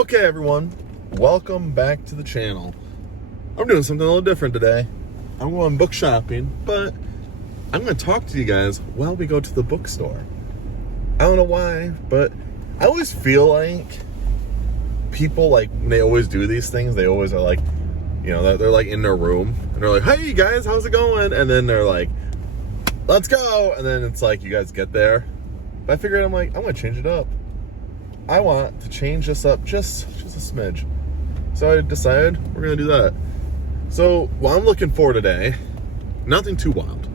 Okay, everyone, welcome back to the channel. I'm doing something a little different today. I'm going book shopping, but I'm going to talk to you guys while we go to the bookstore. I don't know why, but I always feel like people, when they always do these things, they always are like, they're like in their room, and they're like, hey guys, how's it going? And then they're like, let's go. And then it's like, you guys get there. But I figured, I'm going to change it up. I want to change this up just a smidge. So I decided we're going to do that. So what I'm looking for today, nothing too wild.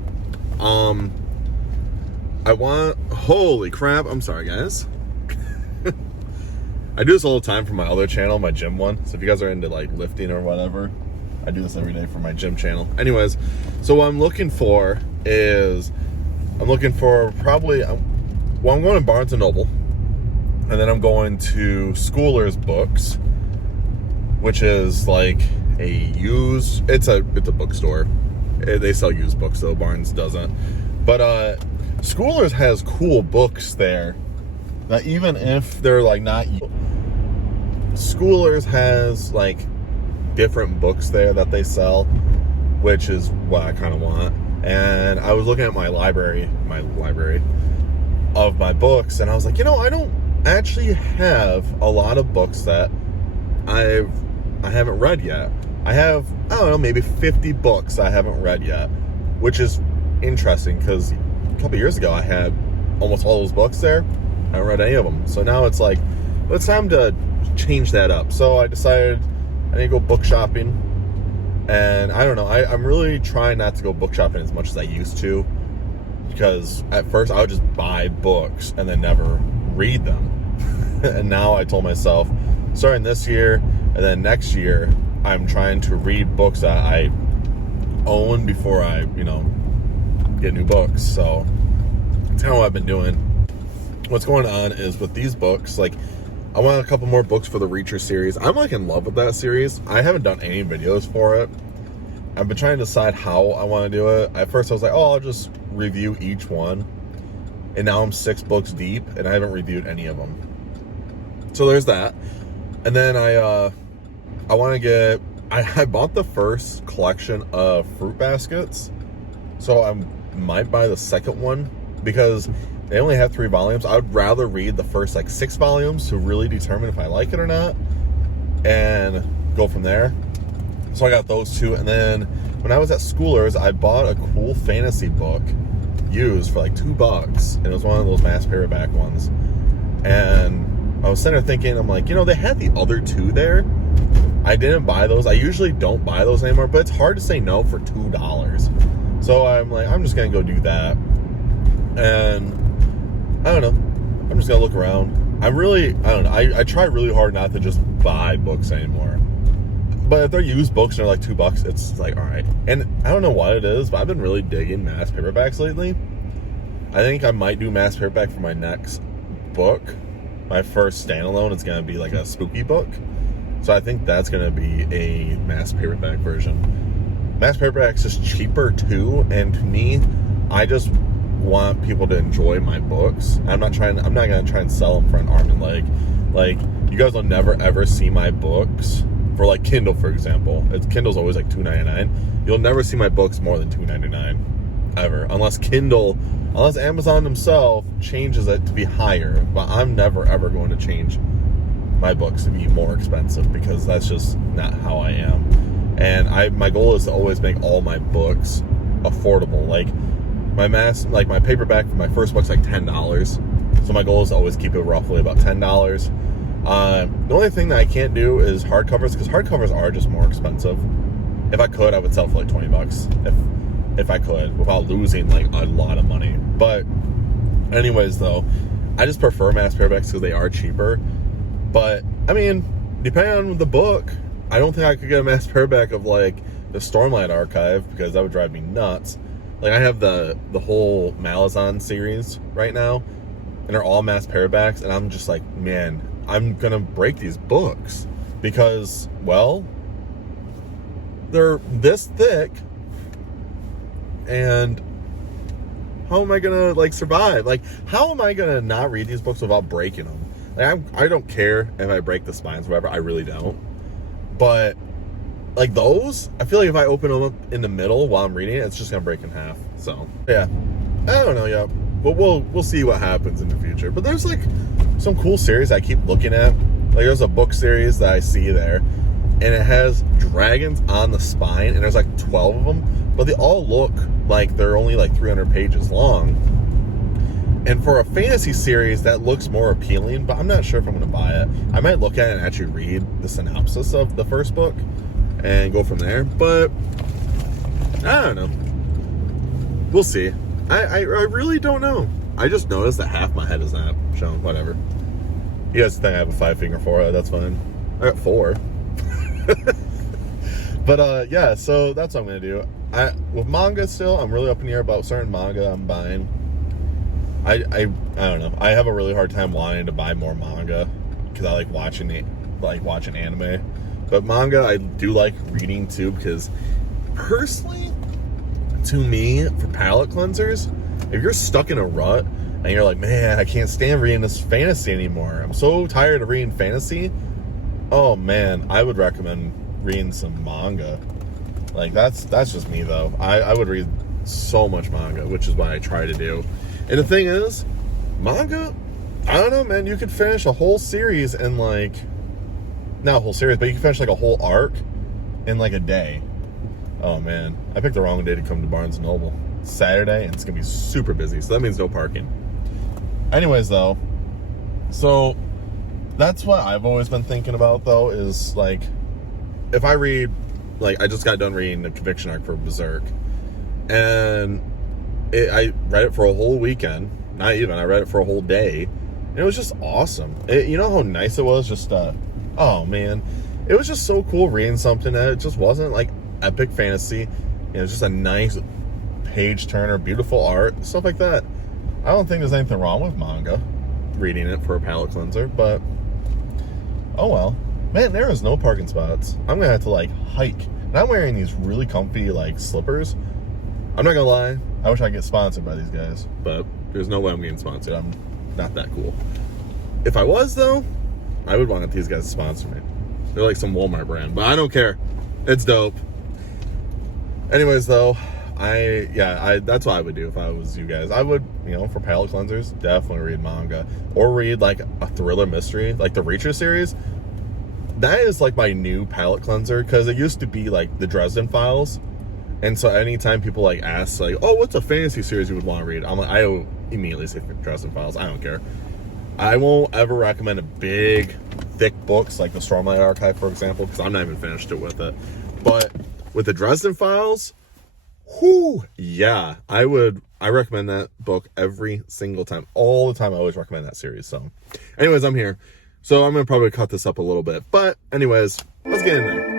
Holy crap, I'm sorry guys. I do this all the time for my other channel, my gym one. So if you guys are into lifting or whatever, I do this every day for my gym channel. Anyways, so what I'm looking for is, I'm going to Barnes & Noble. And then I'm going to Schooler's Books, which is it's a bookstore. They sell used books though, Barnes doesn't. But Schooler's has cool books there that even if they're not, Schooler's has different books there that they sell, which is what I kind of want. And I was looking at my library of my books, and I was like, I don't actually have a lot of books that I haven't read yet. I have, maybe 50 books I haven't read yet, which is interesting because a couple years ago I had almost all those books there. I haven't read any of them. So now it's it's time to change that up. So I decided I need to go book shopping. And I don't know, I'm really trying not to go book shopping as much as I used to, because at first I would just buy books and then never read them. And now I told myself, starting this year and then next year, I'm trying to read books that I own before I, get new books. So that's kind of what I've been doing. What's going on is with these books, I want a couple more books for the Reacher series. I'm in love with that series. I haven't done any videos for it. I've been trying to decide how I want to do it. At first I was I'll just review each one. And now I'm 6 books deep and I haven't reviewed any of them. So there's that. And then I bought the first collection of fruit baskets. So I might buy the second one because they only have 3 volumes. I would rather read the first 6 volumes to really determine if I like it or not and go from there. So I got those 2. And then when I was at Schooler's, I bought a cool fantasy book used for $2, and it was one of those mass paperback ones. And I was sitting there thinking, I'm they had the other 2 there. I didn't buy those. I usually don't buy those anymore, but it's hard to say no for $2. So I'm just gonna go do that. And I don't know, I'm just gonna look around. I try really hard not to just buy books anymore. But if they're used books and they're $2, it's all right. And I don't know what it is, but I've been really digging mass paperbacks lately. I think I might do mass paperback for my next book. My first standalone is going to be a spooky book. So I think that's going to be a mass paperback version. Mass paperback's just cheaper too. And to me, I just want people to enjoy my books. I'm not going to try and sell them for an arm and leg. You guys will never ever see my books for Kindle, for example. Kindle's always $2.99. You'll never see my books more than $2.99 ever, unless Amazon themselves changes it to be higher. But I'm never ever going to change my books to be more expensive, because that's just not how I am. And my goal is to always make all my books affordable. My paperback for my first book's $10. So my goal is to always keep it roughly about $10. The only thing that I can't do is hardcovers, because hardcovers are just more expensive. If I could, I would sell for $20 if I could, without losing a lot of money. But anyways though, I just prefer mass paperbacks because they are cheaper. But depending on the book, I don't think I could get a mass paperback of the Stormlight Archive, because that would drive me nuts. I have the whole Malazan series right now, and they're all mass paperbacks, and I'm just man, I'm gonna break these books because, they're this thick, and how am I gonna survive? How am I gonna not read these books without breaking them? Like, I don't care if I break the spines or whatever. I really don't. But like those, I feel like if I open them up in the middle while I'm reading it, it's just gonna break in half. So yeah, I don't know yet, but we'll see what happens in the future. But there's like some cool series I keep looking at. Like there's a book series that I see there, and it has dragons on the spine, and there's like 12 of them, but they all look like they're only like 300 pages long. And for a fantasy series, that looks more appealing, but I'm not sure if I'm going to buy it. I might look at it and actually read the synopsis of the first book and go from there, but I don't know. We'll see. I really don't know. I just noticed that half my head is not shown. Whatever. You guys think I have a 5-finger forehead? That's fine. I got 4. But yeah, so that's what I'm gonna do. With manga still, I'm really up in the air about certain manga I'm buying. I don't know. I have a really hard time wanting to buy more manga because I like watching anime. But manga, I do like reading too, because personally, to me, for palate cleansers, if you're stuck in a rut and you're like, man, I can't stand reading this fantasy anymore, I'm so tired of reading fantasy, oh man, I would recommend reading some manga. Like that's just me though. I would read so much manga, which is what I try to do. And the thing is, manga, I don't know, man, you could finish a whole series in like, not a whole series, but you can finish like a whole arc in like a day. Oh man, I picked the wrong day to come to Barnes & Noble. It's Saturday, and it's gonna be super busy, so that means no parking. Anyways though, so that's what I've always been thinking about though, is like, if I read, like I just got done reading the Conviction arc for Berserk, and I read it for a whole weekend, not even, I read it for a whole day, and it was just awesome. You know how nice it was, just oh man, it was just so cool reading something that it just wasn't like epic fantasy. It was just a nice page turner, beautiful art, stuff like that. I don't think there's anything wrong with manga, reading it for a palate cleanser, but oh well. Man, there is no parking spots. I'm gonna have to like hike. And I'm wearing these really comfy like slippers. I'm not gonna lie, I wish I could get sponsored by these guys, but there's no way I'm getting sponsored. I'm not that cool. If I was though, I would want these guys to sponsor me. They're like some Walmart brand, but I don't care. It's dope. Anyways though, that's what I would do if I was you guys. I would, for palate cleansers, definitely read manga. Or read like a thriller mystery, like the Reacher series. That is like my new palate cleanser, because it used to be like the Dresden Files. And so anytime people like ask like, oh, what's a fantasy series you would want to read? I will immediately say Dresden Files. I don't care. I won't ever recommend a big, thick books like the Stormlight Archive, for example, because I'm not even finished it with it. But with the Dresden Files, yeah, I recommend that book every single time. All the time, I always recommend that series. So anyways, I'm here. So I'm going to probably cut this up a little bit. But anyways, let's get in there.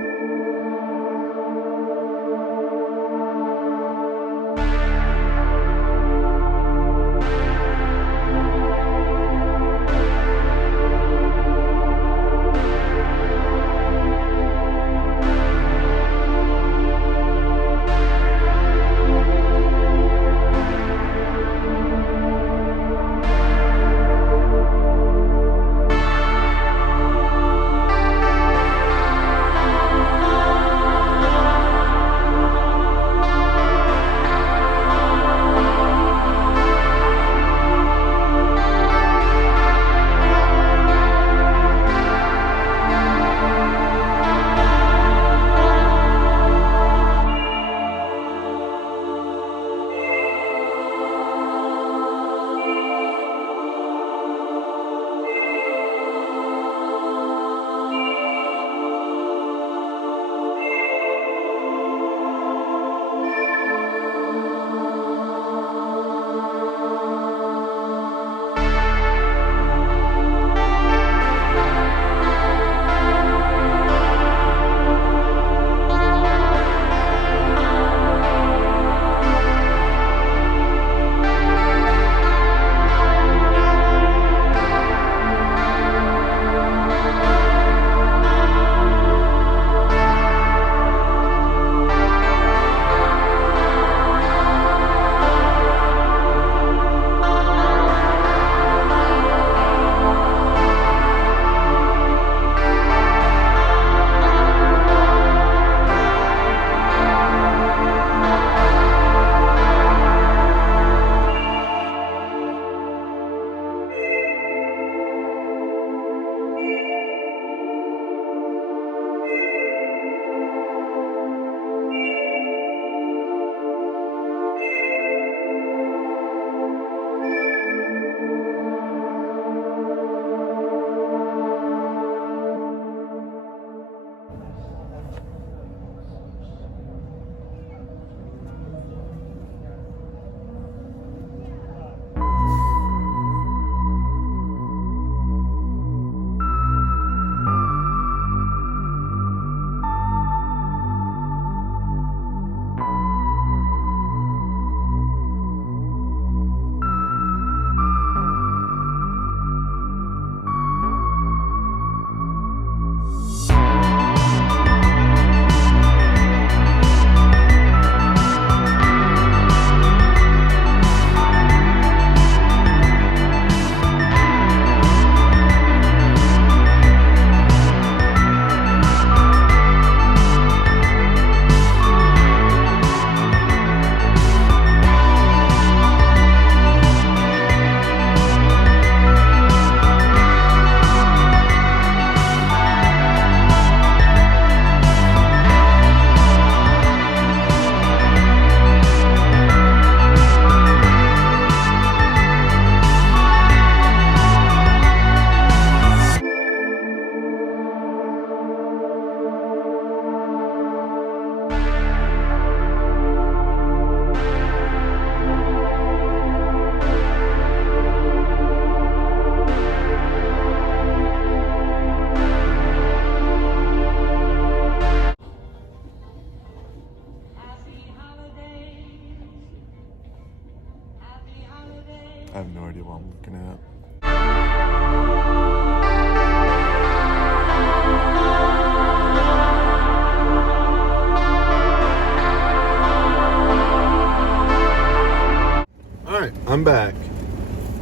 I'm back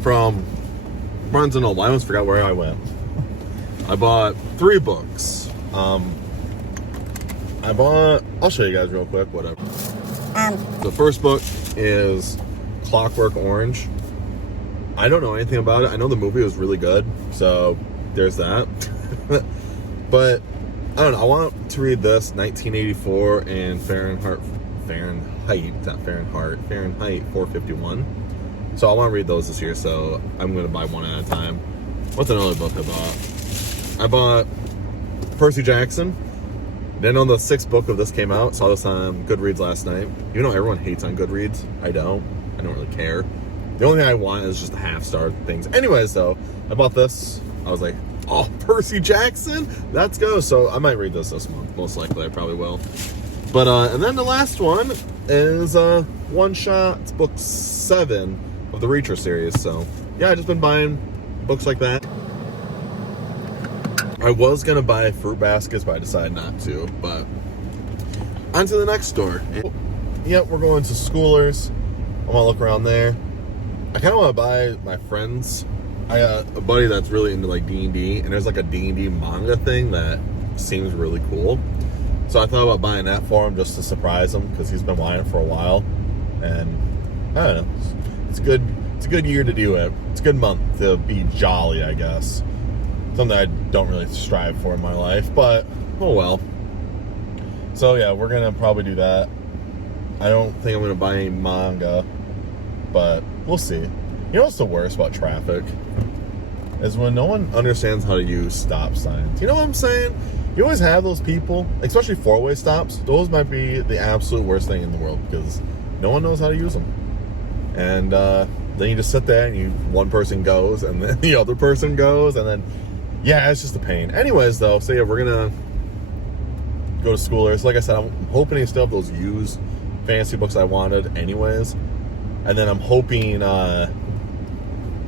from Barnes & Noble. I almost forgot where I went. I bought 3 books. I'll show you guys real quick, whatever. The first book is Clockwork Orange. I don't know anything about it. I know the movie was really good, so there's that. But I don't know. I want to read this 1984 and Fahrenheit 451. So I want to read those this year, so I'm going to buy one at a time. What's another book I bought? I bought Percy Jackson. Didn't know the 6th book of this came out. Saw this on Goodreads last night. Even though everyone hates on Goodreads, I don't really care. The only thing I want is just the half-star things. Anyways, though, I bought this. I was like, oh, Percy Jackson? Let's go. So I might read this month. Most likely, I probably will. But, and then the last one is One Shot. It's book 7 of the Reacher series. So, yeah, I've just been buying books like that. I was going to buy fruit baskets, but I decided not to. But on to the next store. Yep, we're going to Schoolers. I want to look around there. I kind of want to buy my friends. I got a buddy that's really into like D&D, and there's like a D&D manga thing that seems really cool. So I thought about buying that for him just to surprise him, because he's been wanting it for a while. And I don't know, it's good. It's a good year to do it. It's a good month to be jolly, I guess. Something I don't really strive for in my life, but oh well. So yeah, we're gonna probably do that. I don't think I'm gonna buy any manga, but we'll see. You know what's the worst about traffic? Is when no one understands how to use stop signs. You know what I'm saying? You always have those people, especially 4-way stops. Those might be the absolute worst thing in the world, because no one knows how to use them. And then you just sit there and one person goes, and then the other person goes, and then, yeah, it's just a pain. Anyways, though, so yeah, we're gonna go to Schoolers. Like I said, I'm hoping they still have those used fantasy books I wanted anyways. And then I'm hoping, I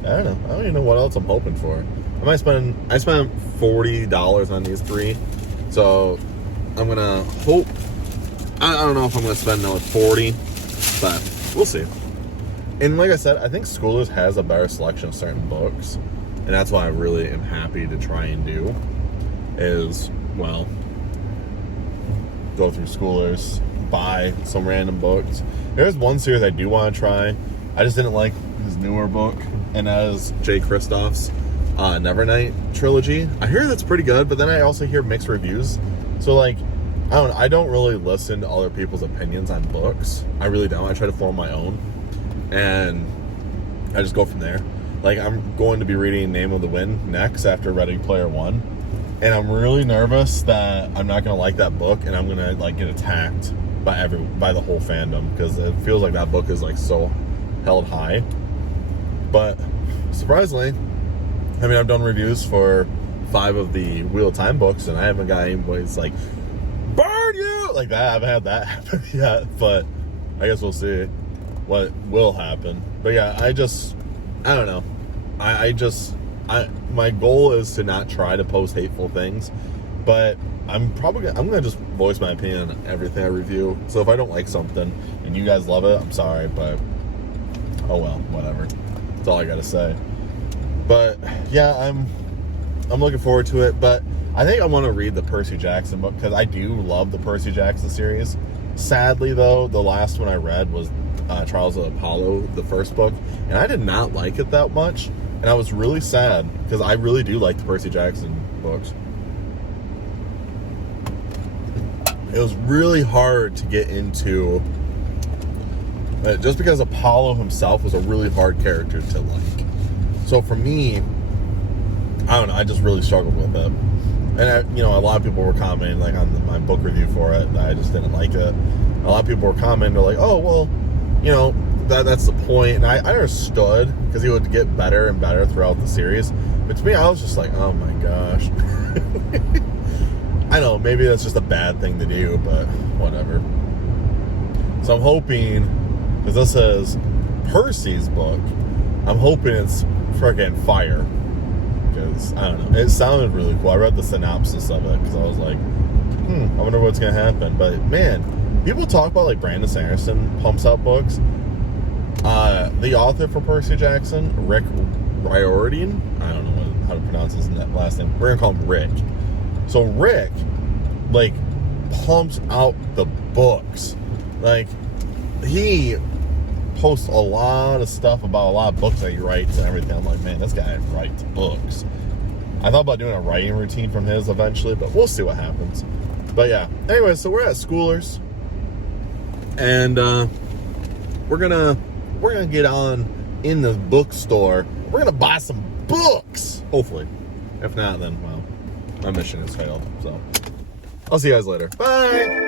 don't know. I don't even know what else I'm hoping for. I spent $40 on these 3. So I'm going to hope, I don't know if I'm going to spend another 40, but we'll see. And like I said, I think Schoolers has a better selection of certain books. And that's why I really am happy to try and do is, well, go through Schoolers, buy some random books. There's one series I do want to try. I just didn't like his newer book, and that is Jay Kristoff's Nevernight trilogy. I hear that's pretty good, but then I also hear mixed reviews. So like, I don't really listen to other people's opinions on books. I really don't. I try to form my own, and I just go from there. Like, I'm going to be reading Name of the Wind next after Ready Player One, and I'm really nervous that I'm not going to like that book, and I'm going to like get attacked by the whole fandom, because it feels like that book is like so held high. But surprisingly, I mean, I've done reviews for 5 of the Wheel of Time books, and I haven't got anybody's like, burn you, like that. I haven't had that happen yet, but I guess we'll see what will happen. But yeah, I don't know. My goal is to not try to post hateful things, but I'm gonna just voice my opinion on everything I review. So if I don't like something and you guys love it, I'm sorry, but oh well, whatever. That's all I gotta say. But yeah, I'm looking forward to it. But I think I want to read the Percy Jackson book, because I do love the Percy Jackson series. Sadly, though, the last one I read was Trials of Apollo, the first book, and I did not like it that much, and I was really sad, because I really do like the Percy Jackson books. It was really hard to get into, just because Apollo himself was a really hard character to like. So for me, I don't know, I just really struggled with it. And a lot of people were commenting like on my book review for it that I just didn't like it. A lot of people were commenting, they're like, oh well, that's the point. And I understood, because he would get better and better throughout the series. But to me, I was just like, oh my gosh. I know, maybe that's just a bad thing to do, but whatever. So I'm hoping, because this is Percy's book, I'm hoping it's freaking fire. Because, I don't know, it sounded really cool. I read the synopsis of it, because I was like, I wonder what's going to happen. But, man, people talk about, like, Brandon Sanderson pumps out books. The author for Percy Jackson, Rick Riordan, I don't know how to pronounce his last name. We're gonna call him Rick. So Rick, like, pumps out the books. Like, he posts a lot of stuff about a lot of books that he writes and everything. I'm like, man, this guy writes books. I thought about doing a writing routine from his eventually, but we'll see what happens. But yeah, anyway, so we're at Schoolers, and we're gonna get on in the bookstore. We're gonna buy some books, hopefully. If not, then well, my mission has failed. So I'll see you guys later. Bye.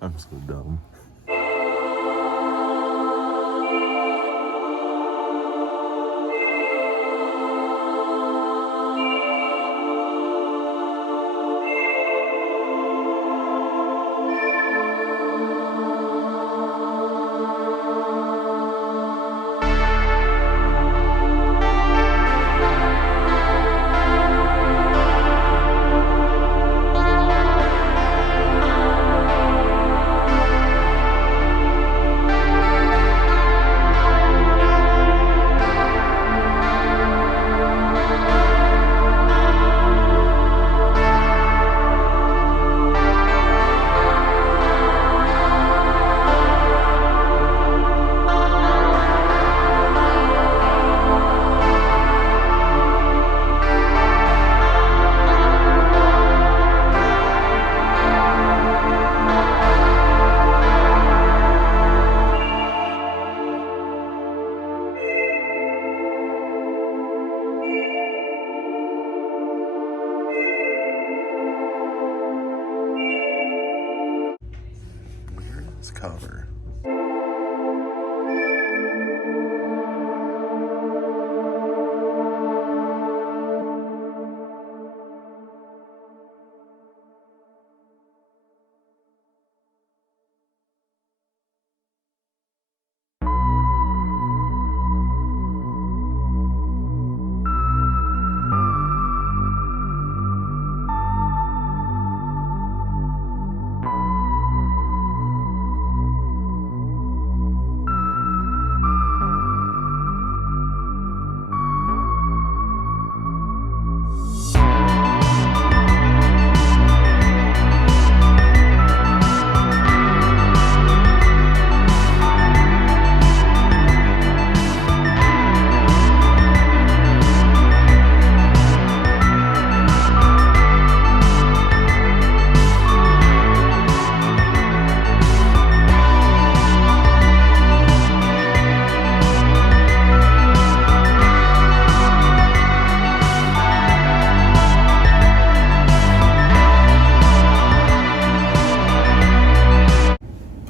I'm so dumb. Cover.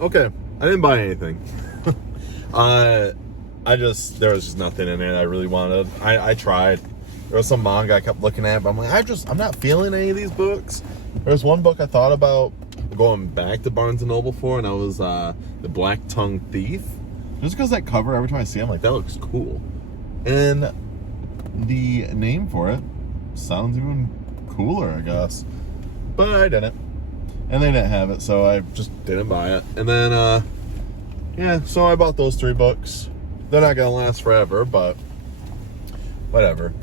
Okay, I didn't buy anything. There was just nothing in it I really wanted. I tried. There was some manga I kept looking at, but I'm like, I'm not feeling any of these books. There's one book I thought about going back to Barnes & Noble for, and that was The Black Tongue Thief. Just because that cover, every time I see it, I'm like, that looks cool. And the name for it sounds even cooler, I guess. But I didn't. And they didn't have it, so I just didn't buy it. And then, yeah, so I bought those 3 books. They're not gonna last forever, but whatever.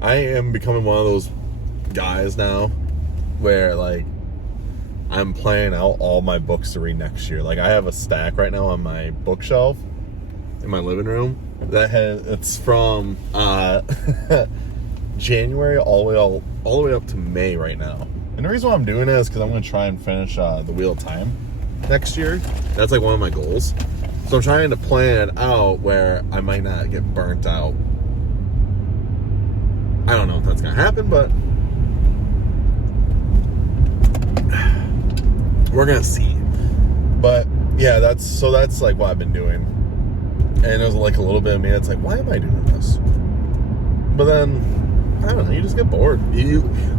I am becoming one of those guys now where, like, I'm planning out all my books to read next year. Like, I have a stack right now on my bookshelf in my living room that it's from January all the way up to May right now. And the reason why I'm doing it is because I'm going to try and finish The Wheel of Time next year. That's like one of my goals. So I'm trying to plan out where I might not get burnt out. I don't know if that's going to happen, but we're going to see. But yeah, that's like what I've been doing. And there's like a little bit of me that's like, why am I doing this? But then, I don't know, you just get bored.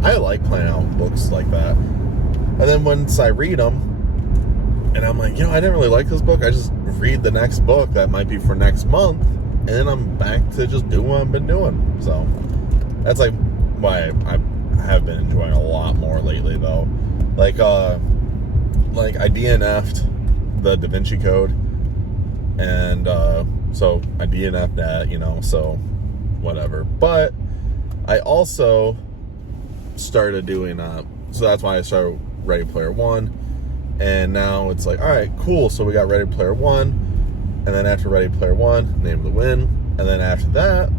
I like planning out books like that. And then once I read them, and I'm like, I didn't really like this book, I just read the next book that might be for next month, and then I'm back to just doing what I've been doing. So, that's like why I have been enjoying a lot more lately, though. Like I DNF'd the Da Vinci Code, and so I DNF'd that, so whatever. But I also started doing so that's why I started Ready Player One, and now it's like, all right, cool, so we got Ready Player One, and then after Ready Player One, Name of the Wind, and then after that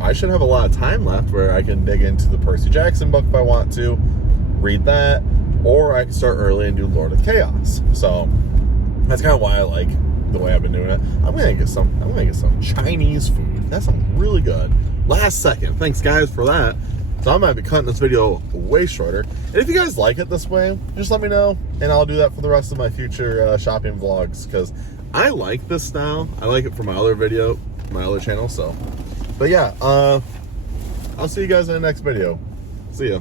I should have a lot of time left where I can dig into the Percy Jackson book if I want to, read that, or I can start early and do Lord of Chaos. So that's kind of why I like the way I've been doing it. I'm gonna get some Chinese food. That sounds really good. Last second. Thanks guys for that. So I might be cutting this video way shorter. And if you guys like it this way, just let me know, and I'll do that for the rest of my future shopping vlogs, because I like this style. I like it for my other video, my other channel. So, but yeah, I'll see you guys in the next video. See ya.